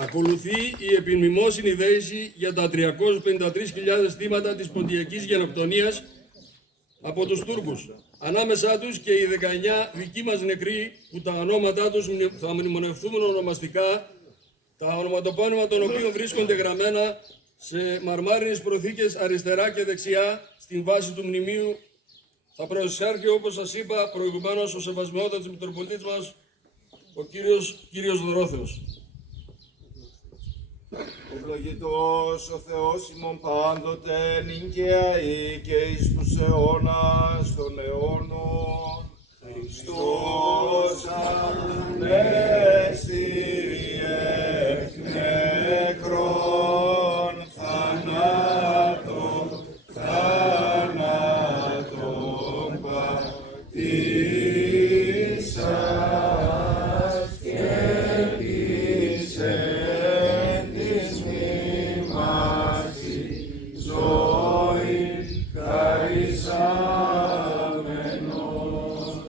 Ακολουθεί η επιμνημόσυνη δέηση για τα 353.000 θύματα της ποντιακής γενοκτονίας από τους Τούρκους. Ανάμεσά τους και οι 19 δικοί μας νεκροί που τα ονόματά τους θα μνημονευτούν ονομαστικά, τα ονοματοπώνυμα των οποίων βρίσκονται γραμμένα σε μαρμάρινες προθήκες αριστερά και δεξιά στην βάση του μνημείου. Θα προσέρχει, όπως σας είπα προηγουμένως, ο Σεβασμιότατος Μητροπολίτης μας, ο κύριος Δωρόθεος. Ευλογητός ο Θεός ημών πάντοτε, νυν και αεί και εις τους αιώνας των αιώνων. Χριστός ανέστη εκ νεκρών, θάνατον πατήσας και πείσεν της μνήμασι ζωήν χαρισάν.